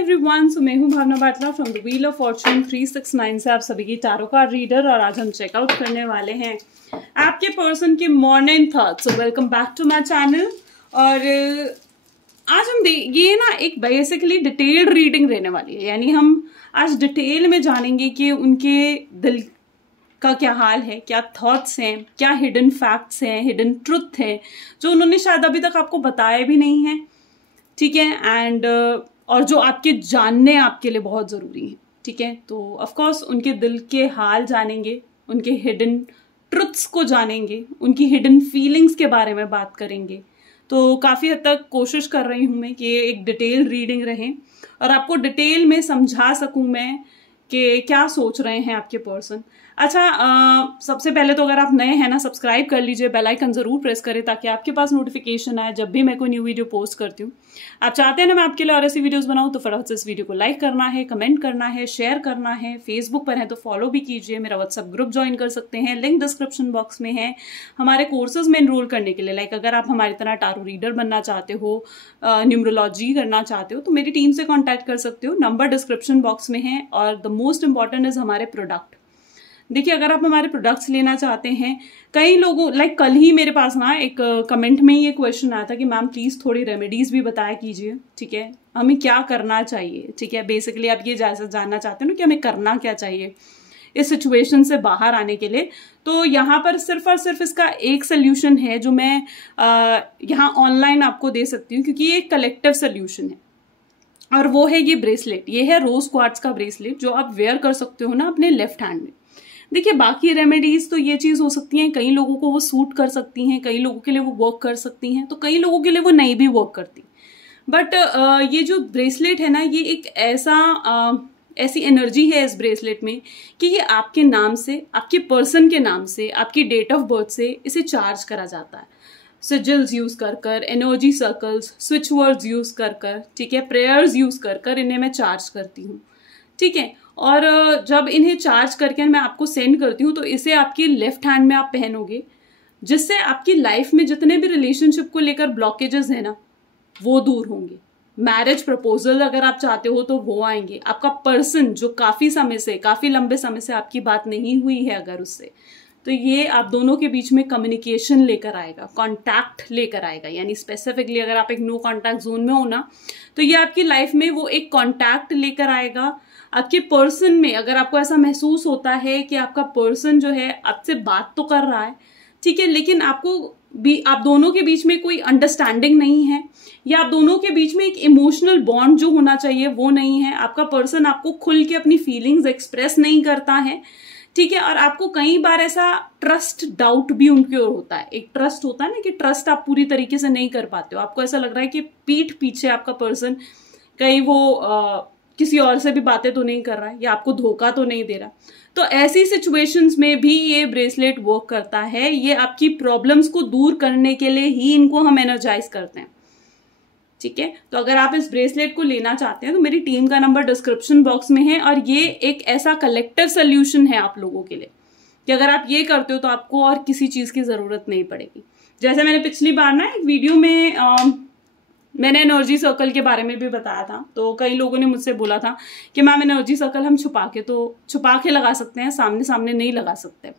Everyone, so मैं हूं Bhavna Batla from the wheel of fortune 369 से आप सभी की टैरो कार्ड रीडर। और आज हम चेकआउट करने वाले हैं आपके पर्सन के morning thoughts. So welcome back to my channel. और आज हम ये ना एक बेसिकली डिटेल्ड रीडिंग रहने वाली है, यानी हम आज डिटेल में जानेंगे कि उनके दिल का क्या हाल है, क्या थॉट्स हैं, क्या हिडन फैक्ट्स हैं, हिडन ट्रुथ हैं जो उन्होंने शायद अभी तक आपको बताया भी नहीं है। ठीक है, एंड और जो आपके जानने आपके लिए बहुत ज़रूरी है। ठीक है, तो ऑफ कोर्स उनके दिल के हाल जानेंगे, उनके हिडन ट्रुथ्स को जानेंगे, उनकी हिडन फीलिंग्स के बारे में बात करेंगे। तो काफ़ी हद तक कोशिश कर रही हूँ मैं कि एक डिटेल रीडिंग रहे और आपको डिटेल में समझा सकूँ मैं कि क्या सोच रहे हैं आपके पर्सन। अच्छा, सबसे पहले तो अगर आप नए हैं ना, सब्सक्राइब कर लीजिए, बेल आइकन जरूर प्रेस करें ताकि आपके पास नोटिफिकेशन आए जब भी मैं कोई न्यू वीडियो पोस्ट करती हूँ। आप चाहते हैं ना मैं आपके लिए और ऐसी वीडियोस बनाऊँ तो फटाफट से इस वीडियो को लाइक करना है, कमेंट करना है, शेयर करना है। फेसबुक पर है तो फॉलो भी कीजिए, मेरा व्हाट्सएप ग्रुप ज्वाइन कर सकते हैं, लिंक डिस्क्रिप्शन बॉक्स में है। हमारे कोर्सेज में एनरोल करने के लिए, लाइक अगर आप हमारी तरह टारो रीडर बनना चाहते हो, न्यूमरोलॉजी करना चाहते हो तो मेरी टीम से कॉन्टैक्ट कर सकते हो, नंबर डिस्क्रिप्शन बॉक्स में है। और द मोस्ट इंपॉर्टेंट इज हमारे प्रोडक्ट। देखिए, अगर आप हमारे प्रोडक्ट्स लेना चाहते हैं, कई लोगों लाइक कल ही मेरे पास ना एक कमेंट में ही ये क्वेश्चन आया था कि मैम प्लीज थोड़ी रेमेडीज भी बताया कीजिए। ठीक है, हमें क्या करना चाहिए। ठीक है, बेसिकली आप ये जानना चाहते हो ना कि हमें करना क्या चाहिए इस सिचुएशन से बाहर आने के लिए। तो यहाँ पर सिर्फ और सिर्फ इसका एक सोल्यूशन है जो मैं यहाँ ऑनलाइन आपको दे सकती हूँ, क्योंकि ये एक कलेक्टिव सोल्यूशन है और वो है ये ब्रेसलेट। ये है रोज क्वार्ट्ज का ब्रेसलेट जो आप वेयर कर सकते हो ना अपने लेफ्ट हैंड में। देखिए, बाकी रेमेडीज तो ये चीज हो सकती हैं, कई लोगों को वो सूट कर सकती हैं, कई लोगों के लिए वो वर्क कर सकती हैं, तो कई लोगों के लिए वो नहीं भी वर्क करती। बट ये जो ब्रेसलेट है ना, ये एक ऐसी एनर्जी है इस ब्रेसलेट में कि ये आपके नाम से, आपके पर्सन के नाम से, आपकी डेट ऑफ बर्थ से इसे चार्ज करा जाता है। सिजिल्स यूज कर कर, energy circles, switch words use कर कर, ठीक है, प्रेयर्स यूज कर कर इन्हें मैं चार्ज करती हूँ। ठीक है, और जब इन्हें चार्ज करके मैं आपको सेंड करती हूँ तो इसे आपकी लेफ्ट हैंड में आप पहनोगे, जिससे आपकी लाइफ में जितने भी रिलेशनशिप को लेकर ब्लॉकेजेस है ना वो दूर होंगे। मैरिज प्रपोजल अगर आप चाहते हो तो वो आएंगे। आपका पर्सन जो काफी लंबे समय से आपकी बात नहीं हुई है अगर उससे, तो ये आप दोनों के बीच में कम्युनिकेशन लेकर आएगा, कॉन्टैक्ट लेकर आएगा। यानी स्पेसिफिकली अगर आप एक नो कॉन्टैक्ट जोन में हो ना, तो ये आपकी लाइफ में वो एक कॉन्टैक्ट लेकर आएगा। आपके पर्सन में अगर आपको ऐसा महसूस होता है कि आपका पर्सन जो है आपसे बात तो कर रहा है, ठीक है, लेकिन आप दोनों के बीच में कोई अंडरस्टैंडिंग नहीं है, या आप दोनों के बीच में एक इमोशनल बॉन्ड जो होना चाहिए वो नहीं है, आपका पर्सन आपको खुल के अपनी फीलिंग्स एक्सप्रेस नहीं करता है। ठीक है, और आपको कई बार ऐसा ट्रस्ट डाउट भी उनकी ओर होता है। एक ट्रस्ट होता है ना कि ट्रस्ट आप पूरी तरीके से नहीं कर पाते हो, आपको ऐसा लग रहा है कि पीठ पीछे आपका पर्सन कहीं वो किसी और से भी बातें तो नहीं कर रहा है या आपको धोखा तो नहीं दे रहा। तो ऐसी सिचुएशंस में भी ये ब्रेसलेट वर्क करता है। ये आपकी प्रॉब्लम्स को दूर करने के लिए ही इनको हम एनर्जाइज करते हैं। ठीक है, तो अगर आप इस ब्रेसलेट को लेना चाहते हैं तो मेरी टीम का नंबर डिस्क्रिप्शन बॉक्स में है। और ये एक ऐसा कलेक्टिव सोल्यूशन है आप लोगों के लिए कि अगर आप ये करते हो तो आपको और किसी चीज की जरूरत नहीं पड़ेगी। जैसे मैंने पिछली बार ना एक वीडियो में मैंने एनर्जी सर्कल के बारे में भी बताया था, तो कई लोगों ने मुझसे बोला था कि मैम एनर्जी सर्कल हम छुपा के लगा सकते हैं, सामने सामने नहीं लगा सकते।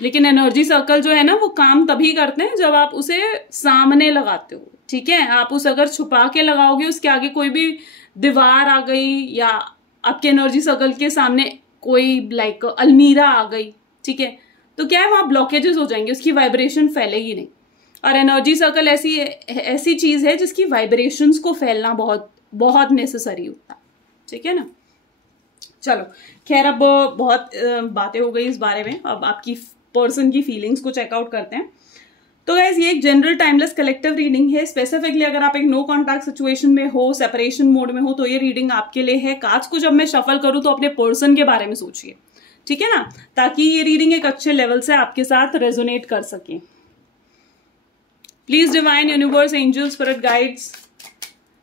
लेकिन एनर्जी सर्कल जो है ना वो काम तभी करते हैं जब आप उसे सामने लगाते हो। ठीक है, आप उसे अगर छुपा के लगाओगे, उसके आगे कोई भी दीवार आ गई या आपके एनर्जी सर्कल के सामने कोई लाइक अलमीरा आ गई, ठीक है, तो क्या है वहां ब्लॉकेजेस हो जाएंगे, उसकी वाइब्रेशन फैलेगी नहीं। और एनर्जी सर्कल ऐसी चीज है जिसकी वाइब्रेशंस को फैलना बहुत बहुत नेसेसरी होता है। ठीक है ना, चलो खैर, अब बहुत बातें हो गई इस बारे में। अब आपकी पर्सन की फीलिंग्स को चेकआउट करते हैं। तो गाइस, ये एक जनरल टाइमलेस कलेक्टिव रीडिंग है। स्पेसिफिकली अगर आप एक नो कॉन्टैक्ट सिचुएशन में हो, सेपरेशन मोड में हो, तो ये रीडिंग आपके लिए है। कार्ड्स को जब मैं शफल करूं तो अपने पर्सन के बारे में सोचिए, ठीक है ना, ताकि ये रीडिंग एक अच्छे लेवल से आपके साथ रेजोनेट कर सके। Please divine universe, angels, spirit guides,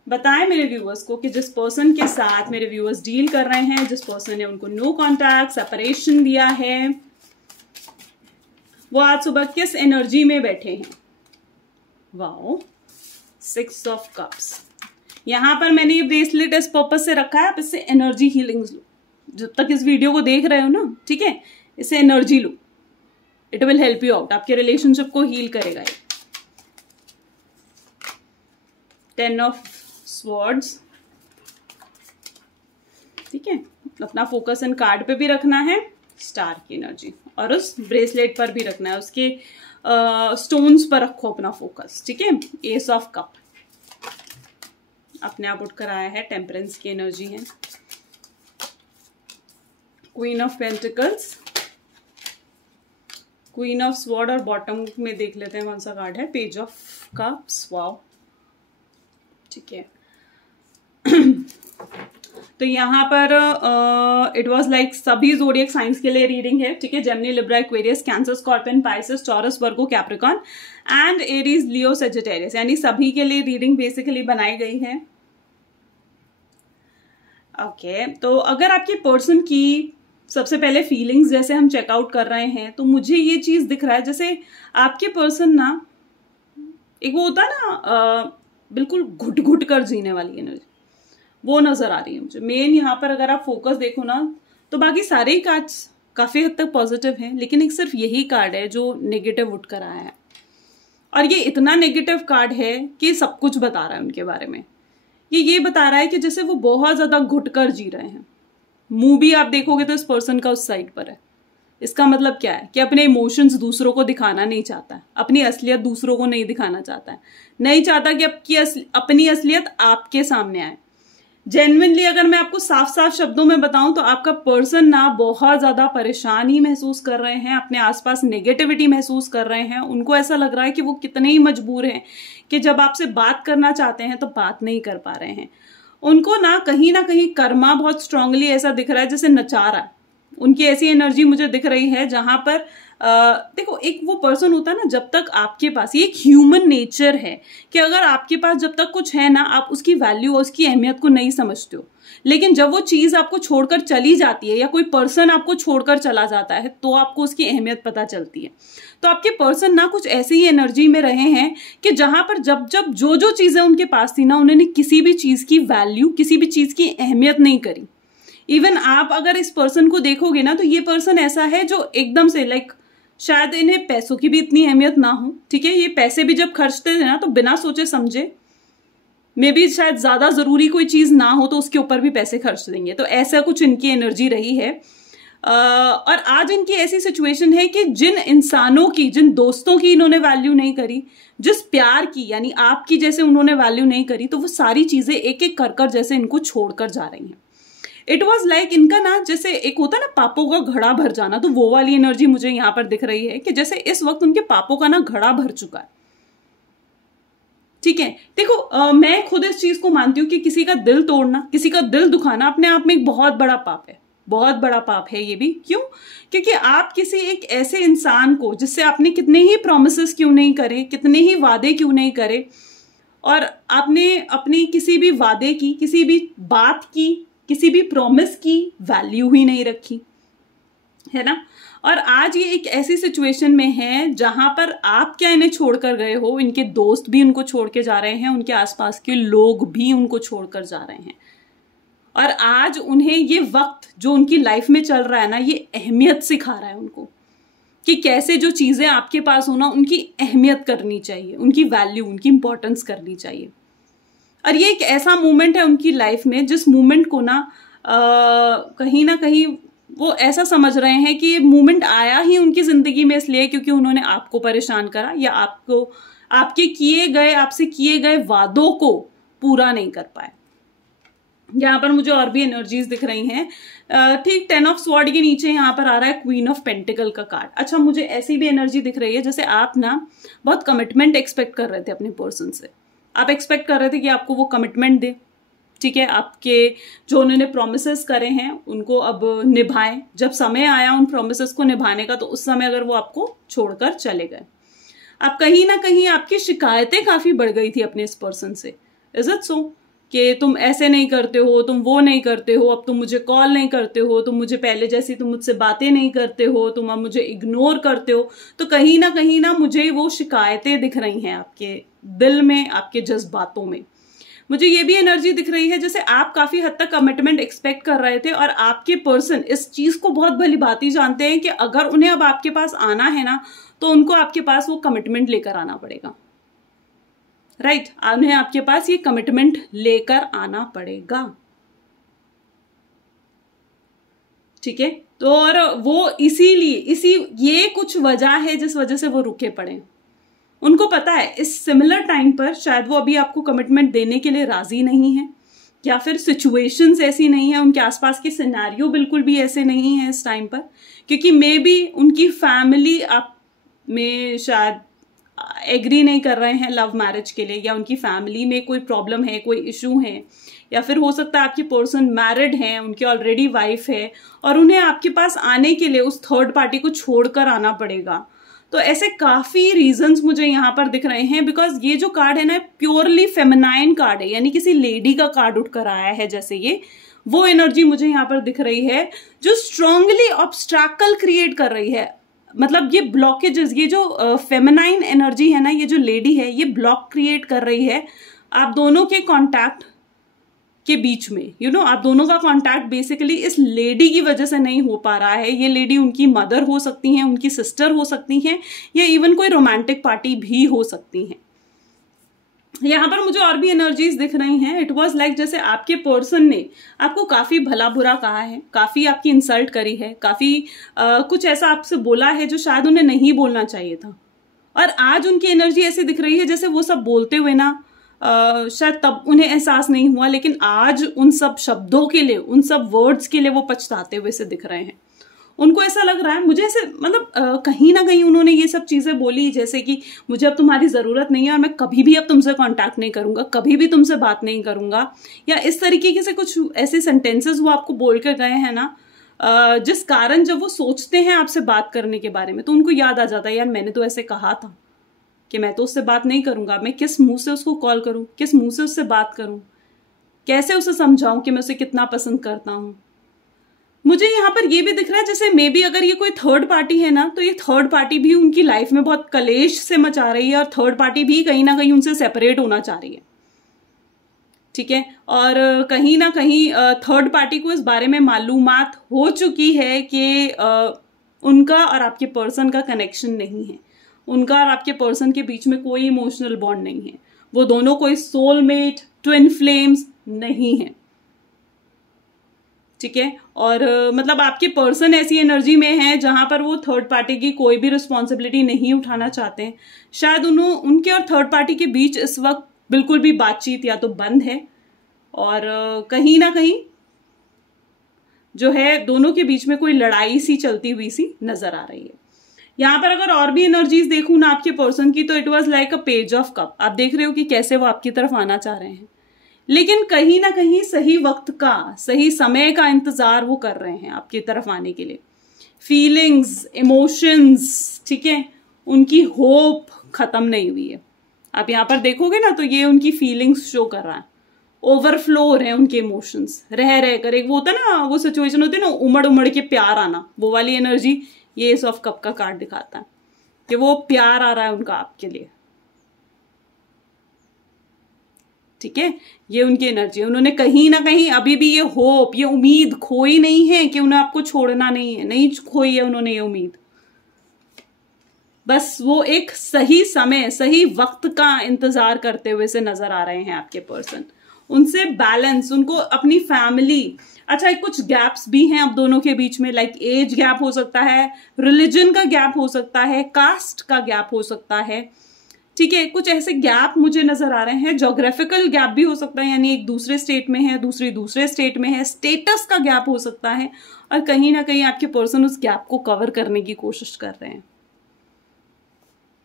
बताएं मेरे व्यूअर्स को कि जिस पर्सन के साथ मेरे व्यूअर्स डील कर रहे हैं, जिस पर्सन ने उनको नो कॉन्टैक्ट सेपरेशन दिया है, वो आज सुबह किस एनर्जी में बैठे हैं। Wow, 6 of cups. यहाँ पर मैंने ये ब्रेसलेट इस पर्पज से रखा है, आप इससे एनर्जी हीलिंग लो। जब तक इस वीडियो को देख रहे हो ना, ठीक है, इससे energy low, it will help you out, आपके रिलेशनशिप को हील करेगा ये। 10 ऑफ स्वॉर्ड्स, ठीक है, अपना फोकस इन कार्ड पे भी रखना है, स्टार की एनर्जी, और उस ब्रेसलेट पर भी रखना है, उसके स्टोन्स पर रखो अपना फोकस, ठीक है। एस ऑफ कप अपने आप उठ कर आया है, टेम्परेंस की एनर्जी है। Queen of pentacles, queen of sword, और बॉटम में देख लेते हैं कौन सा कार्ड है, पेज ऑफ कप्स, वाव, ठीक है। तो यहाँ पर इट वाज लाइक सभी ज़ोडिएक साइंस के लिए रीडिंग है, ठीक है। Gemini, Libra, Aquarius, cancer, scorpion, Pisces, taurus, Virgo, Capricorn and Aries, Leo, Sagittarius, यानी सभी के लिए रीडिंग बेसिकली बनाई गई है। ओके, तो अगर आपके पर्सन की सबसे पहले फीलिंग्स जैसे हम चेकआउट कर रहे हैं, तो मुझे ये चीज दिख रहा है जैसे आपके पर्सन ना, एक वो होता है ना बिल्कुल घुट घुट कर जीने वाली एनर्जी, वो नजर आ रही है मुझे मेन। यहाँ पर अगर आप फोकस देखो ना, तो बाकी सारे ही कार्ड्स काफी हद तक पॉजिटिव हैं, लेकिन एक सिर्फ यही कार्ड है जो नेगेटिव उठ कर आया है, और ये इतना नेगेटिव कार्ड है कि सब कुछ बता रहा है उनके बारे में। ये बता रहा है कि जैसे वो बहुत ज्यादा घुट कर जी रहे हैं। मुंह भी आप देखोगे तो इस पर्सन का उस साइड पर है। इसका मतलब क्या है कि अपने इमोशंस दूसरों को दिखाना नहीं चाहता है, अपनी असलियत दूसरों को नहीं दिखाना चाहता है, नहीं चाहता कि अपनी असलियत आपके सामने आए। जेन्युइनली अगर मैं आपको साफ साफ शब्दों में बताऊं तो आपका पर्सन ना बहुत ज्यादा परेशानी महसूस कर रहे हैं, अपने आसपास नेगेटिविटी महसूस कर रहे हैं। उनको ऐसा लग रहा है कि वो कितने ही मजबूर हैं कि जब आपसे बात करना चाहते हैं तो बात नहीं कर पा रहे हैं। उनको ना कहीं कर्मा बहुत स्ट्रांगली ऐसा दिख रहा है जैसे नचा रहा है। उनकी ऐसी एनर्जी मुझे दिख रही है जहां पर देखो, एक वो पर्सन होता है ना, जब तक आपके पास, ये एक ह्यूमन नेचर है कि अगर आपके पास जब तक कुछ है ना, आप उसकी वैल्यू और उसकी अहमियत को नहीं समझते हो, लेकिन जब वो चीज आपको छोड़कर चली जाती है या कोई पर्सन आपको छोड़कर चला जाता है तो आपको उसकी अहमियत पता चलती है। तो आपके पर्सन ना कुछ ऐसी ही एनर्जी में रहे हैं कि जहां पर जब जब जो चीजें उनके पास थी ना, उन्होंने किसी भी चीज की वैल्यू, किसी भी चीज की अहमियत नहीं करी। इवन आप अगर इस पर्सन को देखोगे ना, तो ये पर्सन ऐसा है जो एकदम से लाइक शायद इन्हें पैसों की भी इतनी अहमियत ना हो, ठीक है। ये पैसे भी जब खर्चते हैं ना तो बिना सोचे समझे, मे बी शायद ज्यादा जरूरी कोई चीज ना हो तो उसके ऊपर भी पैसे खर्च देंगे। तो ऐसा कुछ इनकी एनर्जी रही है। और आज इनकी ऐसी सिचुएशन है कि जिन इंसानों की, जिन दोस्तों की इन्होंने वैल्यू नहीं करी, जिस प्यार की यानी आपकी जैसे उन्होंने वैल्यू नहीं करी, तो वो सारी चीजें एक एक कर जैसे इनको छोड़कर जा रही हैं। इट वॉज लाइक इनका ना जैसे एक होता है ना पापों का घड़ा भर जाना, तो वो वाली एनर्जी मुझे यहाँ पर दिख रही है कि जैसे इस वक्त उनके पापों का ना घड़ा भर चुका है, ठीक है। देखो मैं खुद इस चीज को मानती हूँ कि किसी का दिल तोड़ना, किसी का दिल दुखाना अपने आप में एक बहुत बड़ा पाप है, बहुत बड़ा पाप है ये भी। क्यों? क्योंकि आप किसी एक ऐसे इंसान को जिससे आपने कितने ही प्रोमिसेस क्यों नहीं करे, कितने ही वादे क्यों नहीं करे, और आपने अपनी किसी भी वादे की, किसी भी बात की, किसी भी प्रॉमिस की वैल्यू ही नहीं रखी, है ना। और आज ये एक ऐसी सिचुएशन में है जहां पर आप क्या इन्हें छोड़कर गए हो, इनके दोस्त भी उनको छोड़ के जा रहे हैं, उनके आसपास के लोग भी उनको छोड़कर जा रहे हैं। और आज उन्हें ये वक्त जो उनकी लाइफ में चल रहा है ना, ये अहमियत सिखा रहा है उनको कि कैसे जो चीजें आपके पास हो ना, उनकी अहमियत करनी चाहिए, उनकी वैल्यू, उनकी इंपॉर्टेंस करनी चाहिए। और ये एक ऐसा मोमेंट है उनकी लाइफ में जिस मोमेंट को ना कहीं ना कहीं वो ऐसा समझ रहे हैं कि ये मोमेंट आया ही उनकी जिंदगी में इसलिए क्योंकि उन्होंने आपको परेशान करा, या आपको आपके किए गए, आपसे किए गए वादों को पूरा नहीं कर पाए। यहाँ पर मुझे और भी एनर्जीज दिख रही हैं, ठीक। 10 ऑफ स्वॉर्ड के नीचे यहाँ पर आ रहा है क्वीन ऑफ पेंटिकल का कार्ड। अच्छा, मुझे ऐसी भी एनर्जी दिख रही है जैसे आप ना बहुत कमिटमेंट एक्सपेक्ट कर रहे थे अपने पर्सन से। आप एक्सपेक्ट कर रहे थे कि आपको वो कमिटमेंट दे, ठीक है, आपके जो उन्होंने प्रोमिसेस करे हैं उनको अब निभाएं। जब समय आया उन प्रोमिसेस को निभाने का, तो उस समय अगर वो आपको छोड़कर चले गए, आप कहीं ना कहीं आपकी शिकायतें काफी बढ़ गई थी अपने इस पर्सन से। इज इट सो कि तुम ऐसे नहीं करते हो, तुम वो नहीं करते हो, अब तुम मुझे कॉल नहीं करते हो, तुम मुझे पहले जैसी तुम मुझसे बातें नहीं करते हो, तुम अब मुझे इग्नोर करते हो। तो कहीं ना मुझे वो शिकायतें दिख रही हैं आपके दिल में, आपके जज्बातों में। मुझे ये भी एनर्जी दिख रही है जैसे आप काफी हद तक कमिटमेंट एक्सपेक्ट कर रहे थे और आपके पर्सन इस चीज को बहुत भली भांति जानते हैं कि अगर उन्हें अब आपके पास आना है ना तो उनको आपके पास वो कमिटमेंट लेकर आना पड़ेगा, राइट? उन्हें आपके पास ये कमिटमेंट लेकर आना पड़ेगा, ठीक है? तो और वो इसीलिए ये कुछ वजह है जिस वजह से वो रुके पड़े। उनको पता है इस सिमिलर टाइम पर शायद वो अभी आपको कमिटमेंट देने के लिए राजी नहीं है, या फिर सिचुएशंस ऐसी नहीं है, उनके आसपास के सिनेरियो बिल्कुल भी ऐसे नहीं है इस टाइम पर, क्योंकि मे बी उनकी फैमिली आप में शायद एग्री नहीं कर रहे हैं लव मैरिज के लिए, या उनकी फैमिली में कोई प्रॉब्लम है, कोई इशू है, या फिर हो सकता है आपके पर्सन मैरिड हैं, उनकी ऑलरेडी वाइफ है और उन्हें आपके पास आने के लिए उस थर्ड पार्टी को छोड़कर आना पड़ेगा। तो ऐसे काफी रीजंस मुझे यहाँ पर दिख रहे हैं, बिकॉज ये जो कार्ड है ना प्योरली फेमिनाइन कार्ड है, यानी किसी लेडी का कार्ड उठकर आया है जैसे ये, वो एनर्जी मुझे यहाँ पर दिख रही है जो स्ट्रांगली ऑब्स्ट्रैकल क्रिएट कर रही है। मतलब ये ब्लॉकेजेस, ये जो फेमिनाइन एनर्जी है ना, ये जो लेडी है ये ब्लॉक क्रिएट कर रही है आप दोनों के कॉन्टैक्ट के बीच में। आप दोनों का कांटेक्ट बेसिकली इस लेडी की वजह से नहीं हो पा रहा है। ये लेडी उनकी मदर हो सकती हैं, उनकी सिस्टर हो सकती हैं, या इवन कोई रोमांटिक पार्टी भी हो सकती हैं। यहाँ पर मुझे और भी एनर्जीज दिख रही हैं। इट वाज लाइक जैसे आपके पर्सन ने आपको काफी भला बुरा कहा है, काफी आपकी इंसल्ट करी है, काफी कुछ ऐसा आपसे बोला है जो शायद उन्हें नहीं बोलना चाहिए था, और आज उनकी एनर्जी ऐसी दिख रही है जैसे वो सब बोलते हुए ना शायद तब उन्हें एहसास नहीं हुआ, लेकिन आज उन सब शब्दों के लिए, उन सब वर्ड्स के लिए वो पछताते हुए से दिख रहे हैं। उनको ऐसा लग रहा है, मुझे ऐसे मतलब कहीं ना कहीं उन्होंने ये सब चीजें बोली जैसे कि मुझे अब तुम्हारी जरूरत नहीं है और मैं कभी भी अब तुमसे कांटेक्ट नहीं करूंगा, कभी भी तुमसे बात नहीं करूंगा, या इस तरीके से कुछ ऐसे सेंटेंसेस वो आपको बोल के गए हैं ना, जिस कारण जब वो सोचते हैं आपसे बात करने के बारे में तो उनको याद आ जाता है, यार मैंने तो ऐसे कहा था कि मैं तो उससे बात नहीं करूंगा, मैं किस मुंह से उसको कॉल करूं, किस मुंह से उससे बात करूं, कैसे उसे समझाऊं कि मैं उसे कितना पसंद करता हूं। मुझे यहाँ पर ये भी दिख रहा है जैसे मे बी अगर ये कोई थर्ड पार्टी है ना, तो ये थर्ड पार्टी भी उनकी लाइफ में बहुत कलेश से मचा रही है, और थर्ड पार्टी भी कहीं ना कहीं उनसे सेपरेट होना चाह रही है, ठीक है? और कहीं ना कहीं थर्ड पार्टी को इस बारे में मालूमात हो चुकी है कि उनका और आपके पर्सन का कनेक्शन नहीं है, उनका और आपके पर्सन के बीच में कोई इमोशनल बॉन्ड नहीं है, वो दोनों कोई सोलमेट, ट्विन फ्लेम्स नहीं है, ठीक है? और मतलब आपके पर्सन ऐसी एनर्जी में है जहां पर वो थर्ड पार्टी की कोई भी रिस्पॉन्सिबिलिटी नहीं उठाना चाहते हैं। शायद उनके और थर्ड पार्टी के बीच इस वक्त बिल्कुल भी बातचीत या तो बंद है, और कहीं ना कहीं जो है दोनों के बीच में कोई लड़ाई सी चलती हुई सी नजर आ रही है। यहाँ पर अगर और भी एनर्जीज देखूं ना आपके पर्सन की, तो it was like a page of cup. आप देख रहे हो कि कैसे वो आपकी तरफ आना चाह रहे हैं, लेकिन कहीं ना कहीं सही वक्त का, सही समय का इंतजार वो कर रहे हैं आपकी तरफ आने के लिए। फीलिंग्स, इमोशंस, ठीक है, उनकी होप खत्म नहीं हुई है। आप यहाँ पर देखोगे ना तो ये उनकी फीलिंग्स शो कर रहा है, ओवरफ्लो हो रहे हैं उनके इमोशंस रह रह कर। एक वो होता है ना, वो सिचुएशन होती है ना उमड़ उमड़ के प्यार आना, वो वाली एनर्जी ये एस ऑफ कप का कार्ड दिखाता है कि वो प्यार आ रहा है उनका आपके लिए, ठीक है? ये उनकी एनर्जी है। उन्होंने कहीं ना कहीं अभी भी ये होप, ये उम्मीद खोई नहीं है कि उन्हें आपको छोड़ना नहीं है, नहीं खोई है उन्होंने ये उम्मीद। बस वो एक सही समय, सही वक्त का इंतजार करते हुए से नजर आ रहे हैं आपके पर्सन। उनसे बैलेंस, उनको अपनी फैमिली, अच्छा कुछ गैप्स भी हैं अब दोनों के बीच में, लाइक एज गैप हो सकता है, रिलीजन का गैप हो सकता है, कास्ट का गैप हो सकता है, ठीक है? कुछ ऐसे गैप मुझे नजर आ रहे हैं। ज्योग्राफिकल गैप भी हो सकता है, यानी एक दूसरे स्टेट में है, दूसरे स्टेट में है। स्टेटस का गैप हो सकता है, और कहीं ना कहीं आपके पर्सन उस गैप को कवर करने की कोशिश कर रहे हैं,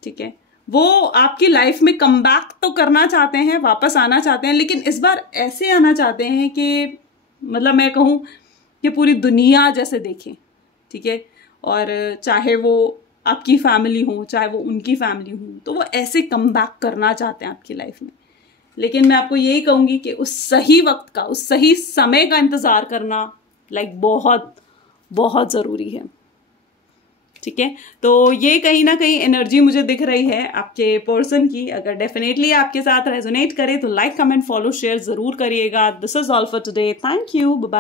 ठीक है? वो आपकी लाइफ में कम बैक तो करना चाहते हैं, वापस आना चाहते हैं, लेकिन इस बार ऐसे आना चाहते हैं कि मतलब मैं कहूं कि पूरी दुनिया जैसे देखें, ठीक है? और चाहे वो आपकी फैमिली हो, चाहे वो उनकी फैमिली हो, तो वो ऐसे कम बैक करना चाहते हैं आपकी लाइफ में। लेकिन मैं आपको यही कहूंगी कि उस सही वक्त का, उस सही समय का इंतजार करना लाइक बहुत बहुत जरूरी है। ठीक है, तो ये कहीं ना कहीं एनर्जी मुझे दिख रही है आपके पर्सन की। अगर डेफिनेटली आपके साथ रेजोनेट करे तो लाइक, कमेंट, फॉलो, शेयर जरूर करिएगा। This is all for today. Thank you, bye bye.